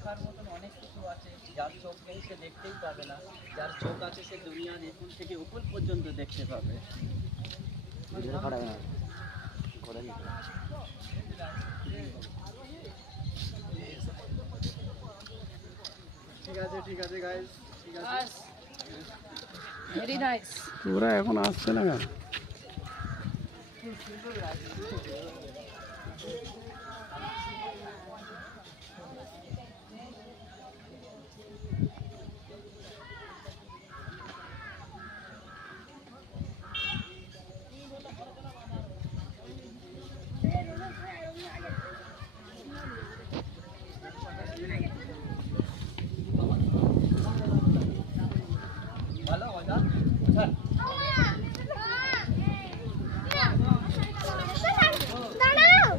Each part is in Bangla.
দেখার মতন অনেক কিছু আছে, যার চোখ নেই সে দেখতেই পাবে না, যার চোখ আছে সে দুনিয়ার একুল থেকে উপল পর্যন্ত দেখতে পাবে। ঠিক আছে গাইস, ঠিক আছে। Very nice. ওরা এখন আসছে না কেন? ভালো মজা।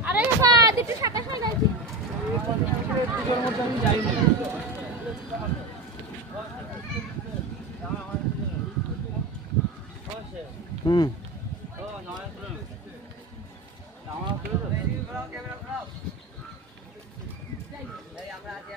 আরে বাবা দুটো সাতাশ হয়ে গেছে। হুম। ও নয়